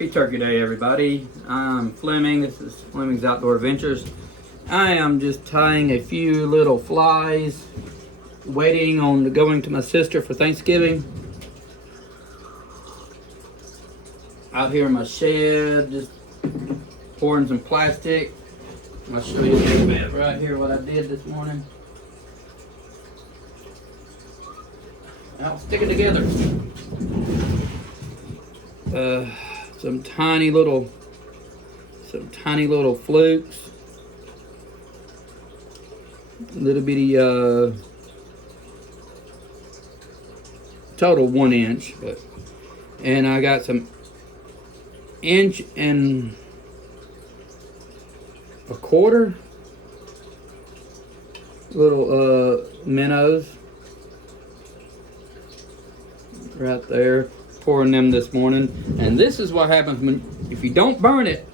Happy Turkey Day, everybody. I'm Fleming. This is Fleming's Outdoor Adventures. I am just tying a few little flies, waiting on going to my sister for Thanksgiving. Out here in my shed, just pouring some plastic. I'll show you a little bit right here what I did this morning. I'll stick it together. Some tiny little flukes, little bitty total 1 inch, and I got some 1 and a quarter little minnows right there. Pouring them this morning, and this is what happens if you don't burn it,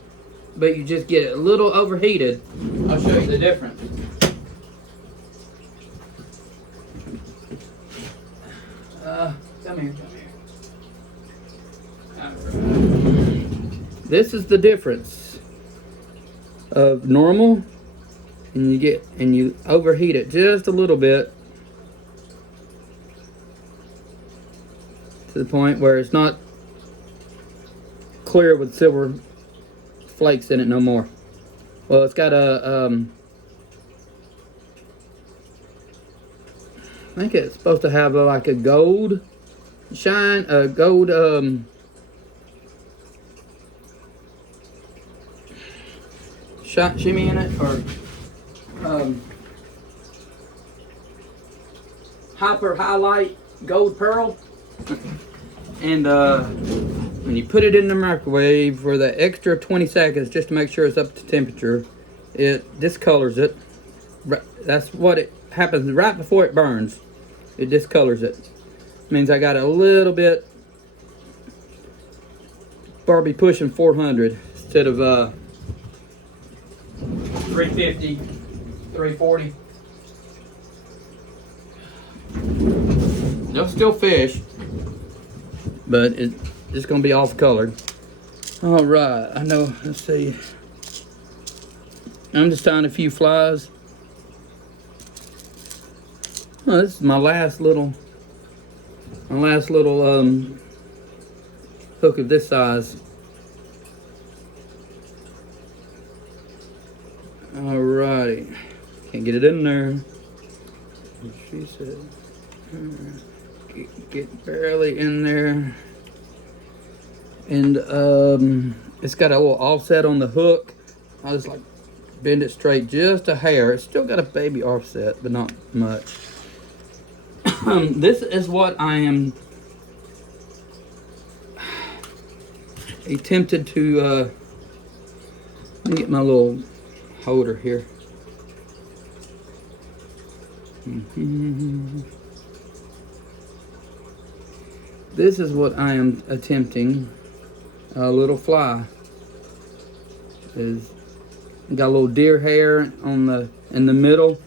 but you just get it a little overheated. I'll show you the difference. Come here. This is the difference of normal, and you overheat it just a little bit, to the point where it's not clear with silver flakes in it no more. Well, it's got a I think it's supposed to have like a gold shine, a gold shimmy in it, or hyper highlight gold pearl. And when you put it in the microwave for the extra 20 seconds, just to make sure it's up to temperature, it discolors it. That's what it happens right before it burns. It discolors it. Means I got a little bit, probably pushing 400 instead of 350, 340. They'll still fish, but it's just gonna be off colored. All right, I know. Let's see. I'm just tying a few flies. Oh, this is my last little hook of this size. All right, can't get it in there. She said, get barely in there. And it's got a little offset on the hook. I just like bend it straight just a hair. It's still got a baby offset, but not much. This is what I am attempted to let me get my little holder here. This is what I am attempting. A little fly is got a little deer hair in the middle,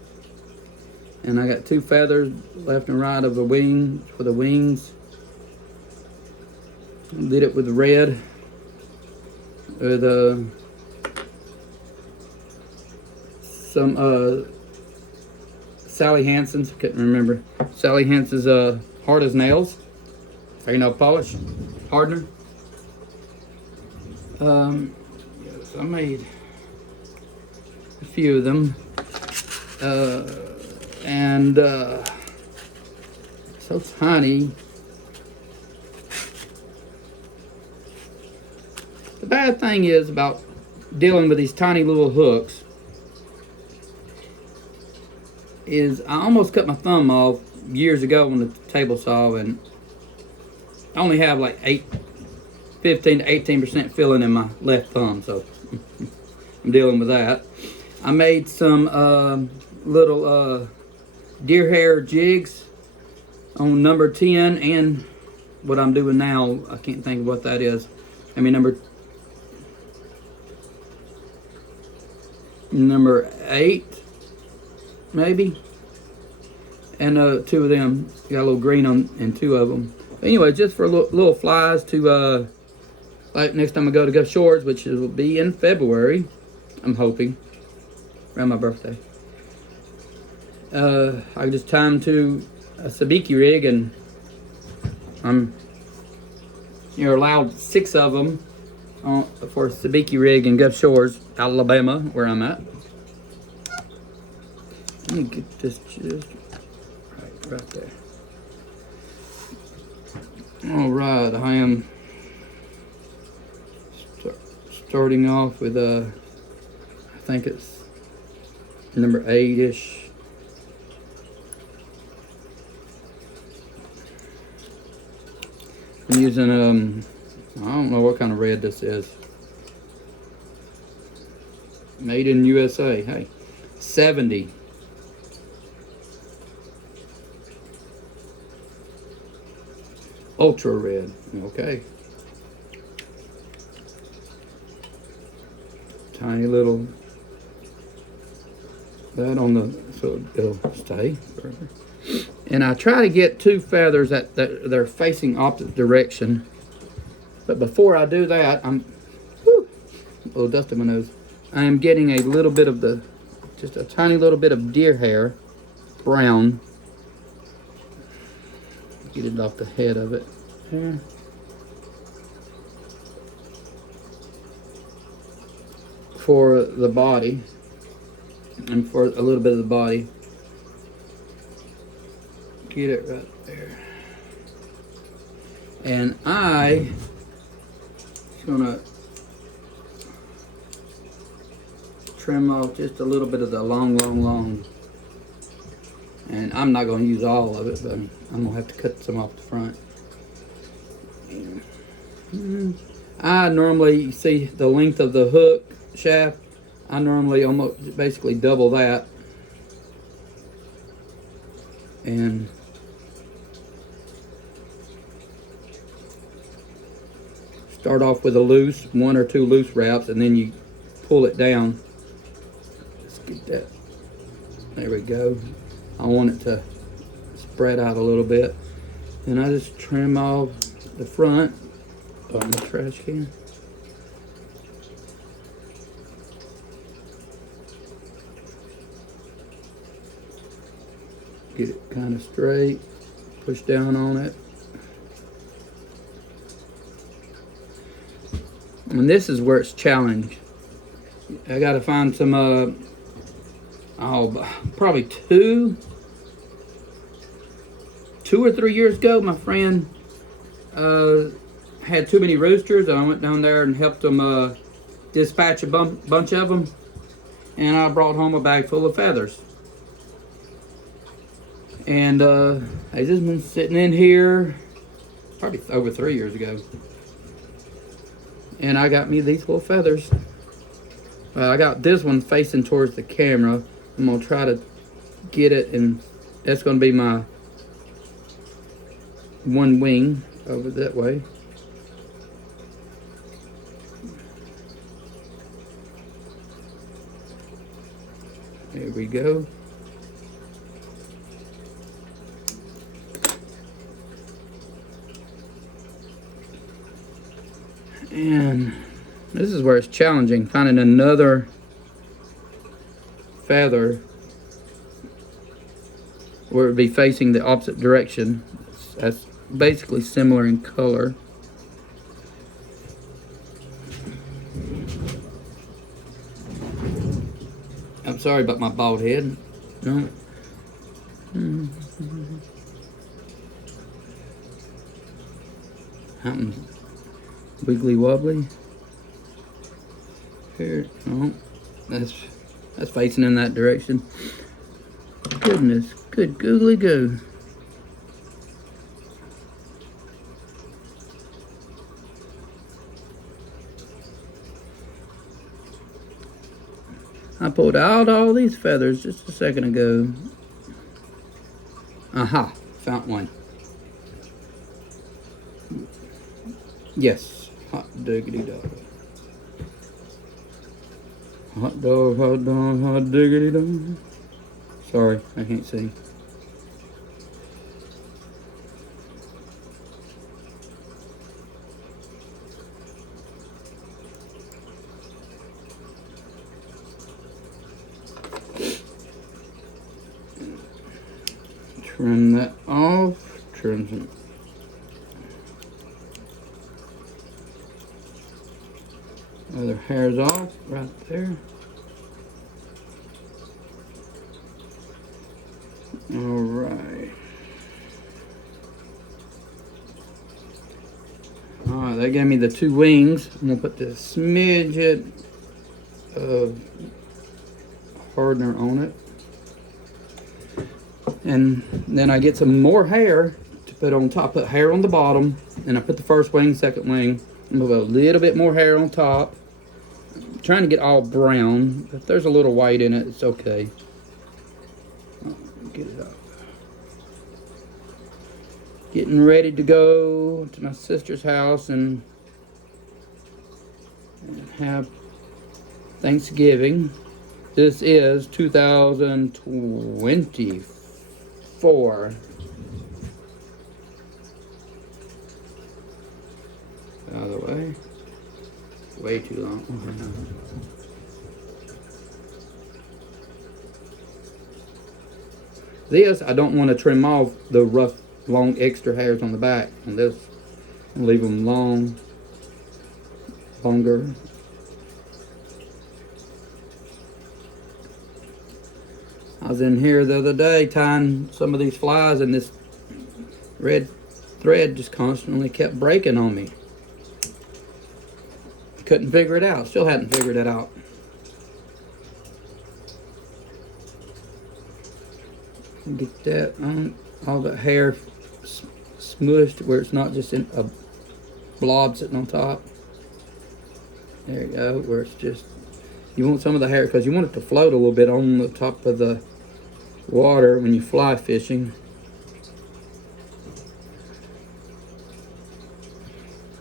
and I got 2 feathers left and right of the wing for the wings. Did it with red, with some Sally Hansen's, couldn't remember. Sally Hansen's Hard as Nails fingernail polish hardener. Yes, I made a few of them, and so tiny. The bad thing is about dealing with these tiny little hooks is I almost cut my thumb off years ago on the table saw, and I only have like 15 to 18% filling in my left thumb, so I'm dealing with that. I made some little deer hair jigs on number 10, and what I'm doing now, I can't think of what that is. I mean number 8, maybe. And 2 of them, got a little green on, and 2 of them. Anyway, just for little flies to like next time I go shorts, which will be in February, I'm hoping, around my birthday. I just tie them to a sabiki rig, and you're allowed 6 of them for a sabiki rig in Gulf Shores, Alabama, where I'm at. Let me get this just right there. All right, I am starting off with I think it's number 8-ish. I'm using I don't know what kind of red this is. Made in USA. Hey, 70. Ultra red. Okay. Tiny little that on the so it'll stay forever. And I try to get 2 feathers that they're facing opposite direction. But before I do that, a little dust in my nose. I am getting a little bit of just a tiny little bit of deer hair, brown. Get it off the head of it here. For the body, and for a little bit of the body. Get it right there. And I'm gonna trim off just a little bit of the long. And I'm not gonna use all of it, but I'm gonna have to cut some off the front. I normally see the length of the hook shaft. I normally almost basically double that. And start off with a loose, 1 or 2 loose wraps, and then you pull it down. Let's get that. There we go. I want it to spread out a little bit. And I just trim off the front on the trash can. Get it kind of straight. Push down on it. And this is where it's challenged. I got to find some, probably 2 or 3 years ago, my friend had too many roosters. I went down there and helped them dispatch a bunch of them, and I brought home a bag full of feathers. And they just been sitting in here probably over 3 years ago. And I got me these little feathers. I got this one facing towards the camera. I'm gonna try to get it, and that's gonna be my one wing over that way. There we go. And this is where it's challenging, finding another feather where it would be facing the opposite direction. That's basically similar in color. I'm sorry about my bald head. No. Something wiggly wobbly. Here, oh, that's facing in that direction. Goodness, good googly goo. I pulled out all these feathers just a second ago. Aha, found one. Yes. Hot diggity dog. Hot dog, hot diggity dog. Sorry, I can't see. Trim that off. Trim some other hairs off right there. All right. All right, that gave me the two wings. I'm gonna put the smidget of hardener on it. And then I get some more hair to put on top. Put hair on the bottom, and I put the first wing, second wing. I'm gonna put a little bit more hair on top. I'm trying to get all brown. If there's a little white in it, it's okay. Get it out. Getting ready to go to my sister's house and have Thanksgiving. This is 2024. Out of the way. Way too long. This, I don't want to trim off the rough, long, extra hairs on the back on this. And leave them longer. I was in here the other day tying some of these flies, and this red thread just constantly kept breaking on me. Couldn't figure it out. Still hadn't figured it out. Get that on, all the hair smushed where it's not just in a blob sitting on top. There you go, where it's just, you want some of the hair because you want it to float a little bit on the top of the water when you fly fishing.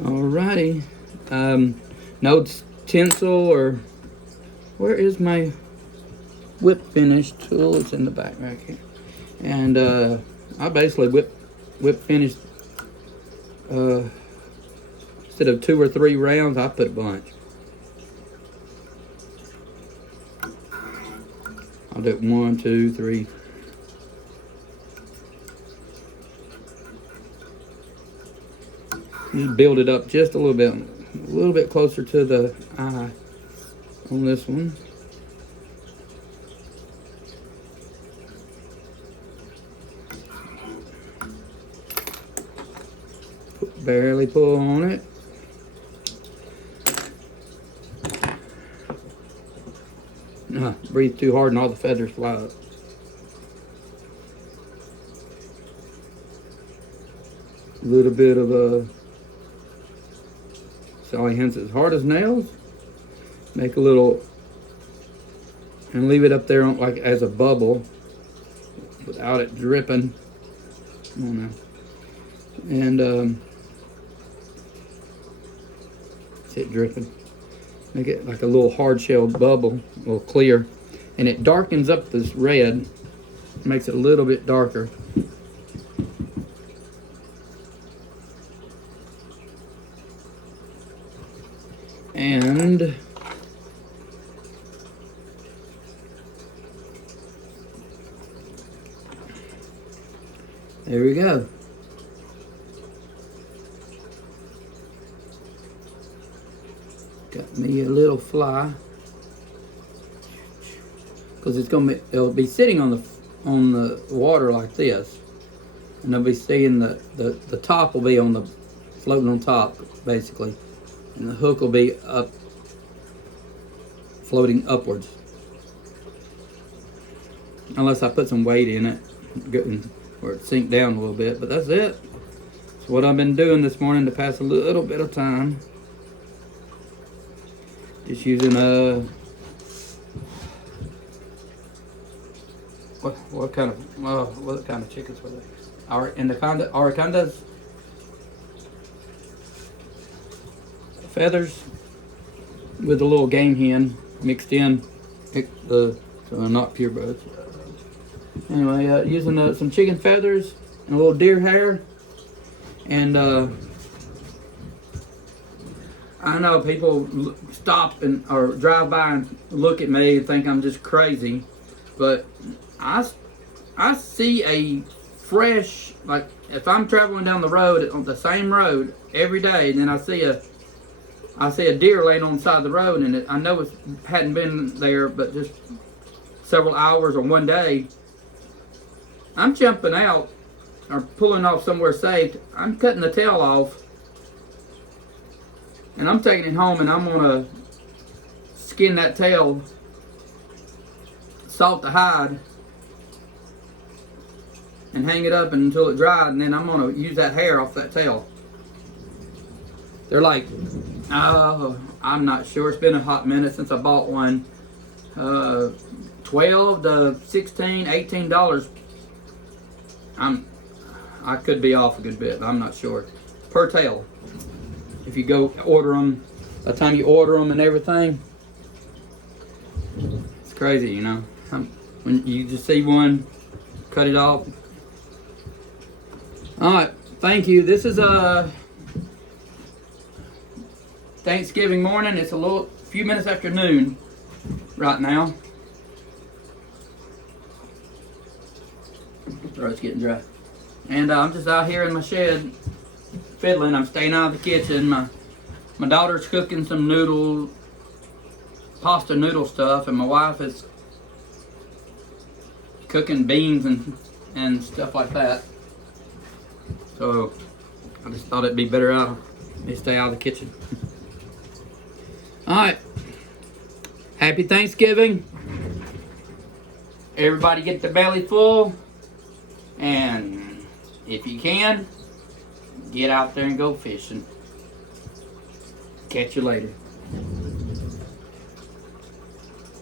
Alrighty. No tinsel or, where is my whip finish tool? It's in the back right here. And I basically whip finished, instead of 2 or 3 rounds, I put a bunch. I'll do it 1, 2, 3. Just build it up just a little bit closer to the eye on this one. Barely pull on it. Breathe too hard and all the feathers fly up. A little bit of Sally Hansen's hard as nails. Make a little and leave it up there like as a bubble without it dripping. Come on now. And see it dripping. Make it like a little hard shelled bubble, a little clear, and it darkens up this red, makes it a little bit darker. And there we go. Got me a little fly, because it'll be sitting on the water like this, and they'll be seeing the top will be on the floating on top basically, and the hook will be up, floating upwards, unless I put some weight in it where it sink down a little bit. But that's it. That's what I've been doing this morning to pass a little bit of time. Just using what kind of chickens were they? Arakandas. Feathers with a little game hen mixed in. So they're not purebreds. Anyway, using some chicken feathers and a little deer hair, and I know people stop or drive by and look at me and think I'm just crazy, but I see a fresh, like if I'm traveling down the road on the same road every day, and then I see a deer laying on the side of the road, and I know it hadn't been there but just several hours or one day, I'm jumping out or pulling off somewhere safe. I'm cutting the tail off, and I'm taking it home, and I'm gonna skin that tail, salt the hide, and hang it up until it dried, and then I'm gonna use that hair off that tail. They're like, oh, I'm not sure. It's been a hot minute since I bought one. $12 to $16, $18. I could be off a good bit, but I'm not sure. Per tail. If you go order them, by the time you order them and everything, it's crazy, you know. When you just see one, cut it off. All right, thank you. This is a Thanksgiving morning. It's a few minutes after noon right now. Throat's getting dry. And I'm just out here in my shed fiddling. I'm staying out of the kitchen. My daughter's cooking some pasta noodle stuff, and my wife is cooking beans and stuff like that. So I just thought it'd be better to stay out of the kitchen. All right. Happy Thanksgiving. Everybody get the belly full, and if you can, get out there and go fishing. Catch you later.